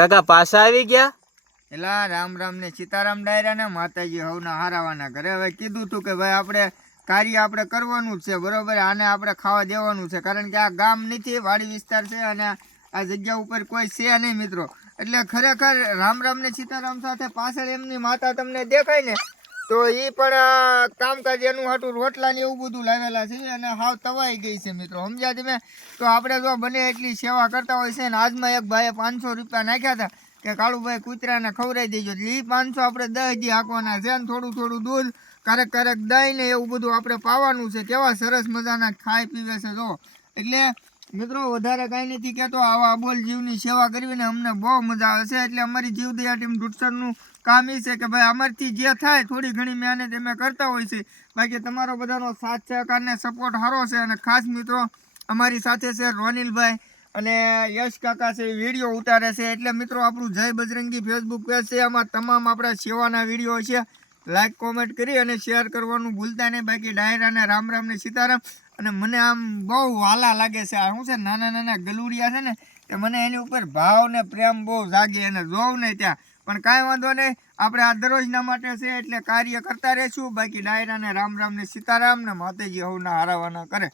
કાકા પાછા આવી ગયા? એલા રામ રામ ને સીતારામ ડાયરા ને માતાજી હવના હારાવાના ઘરે. હવે કીધું તું કે ભાઈ આપણે કાર્ય આપણે કરવાનું જ છે, બરોબર. આને આપણે ખાવા દેવાનું છે, કારણ કે આ ગામ નથી, વાડી વિસ્તાર છે અને આ જગ્યા ઉપર કોઈ છે નહીં મિત્રો. એટલે ખરેખર રામ રામ ને સીતારામ સાથે પાછળ એમની માતા તમને દેખાય ને, તો એ પણ કામકાજ એનું હાટું રોટલા ને એવું બધું લાવેલા છે અને હાવ તવાઈ ગઈ છે મિત્રો, સમજ્યા તમે? તો આપણે જો બને એટલી સેવા કરતા હોય છે ને. આજમાં એક ભાઈએ 500 રૂપિયા નાખ્યા હતા કે કાળુભાઈ કૂતરાને ખવડાવી દેજો. એ 500 આપણે 10 દી હાંકવાના છે ને થોડું થોડું દૂધ, ક્યારેક દહીં ને એવું બધું આપણે પાવાનું છે. કેવા સરસ મજાના ખાઈ પીવે છે જો. એટલે મિત્રો વધારે કાંઈ નથી કહેતો, આવા અબોલ જીવની સેવા કરવીને અમને બહુ મજા આવે છે. એટલે અમારી જીવદયા ટીમ ડુટસરનું કામ એ છે કે ભાઈ અમારથી જે થાય થોડી ઘણી મહેનત અમે કરતા હોય છે. બાકી તમારો બધાનો સાથ સહકાર ને સપોર્ટ સારો છે. અને ખાસ મિત્રો અમારી સાથે છે રોનિલભાઈ અને યશ કાકા છે, વિડીયો ઉતારે છે. એટલે મિત્રો આપણું જય બજરંગી ફેસબુક પેજ છે, આમાં તમામ આપણા સેવાના વિડીયો છે. લાઈક કોમેન્ટ કરી અને શેર કરવાનું ભૂલતા નહીં. બાકી ડાયરાને રામ રામ ને સીતારામ. અને મને આમ બહુ વાલા લાગે છે આ શું છે નાના નાના ગલુડિયા છે ને, કે મને એની ઉપર ભાવ ને પ્રેમ બહુ જાગે અને જોઉં ને ત્યાં. પણ કાંઈ વાંધો નહીં, આપણે આ દરરોજના માટે છે એટલે કાર્ય કરતા રહીશું. બાકી ડાયરાને રામ રામ ને સીતારામ ને માતાજી હવના હારાવાના કરે.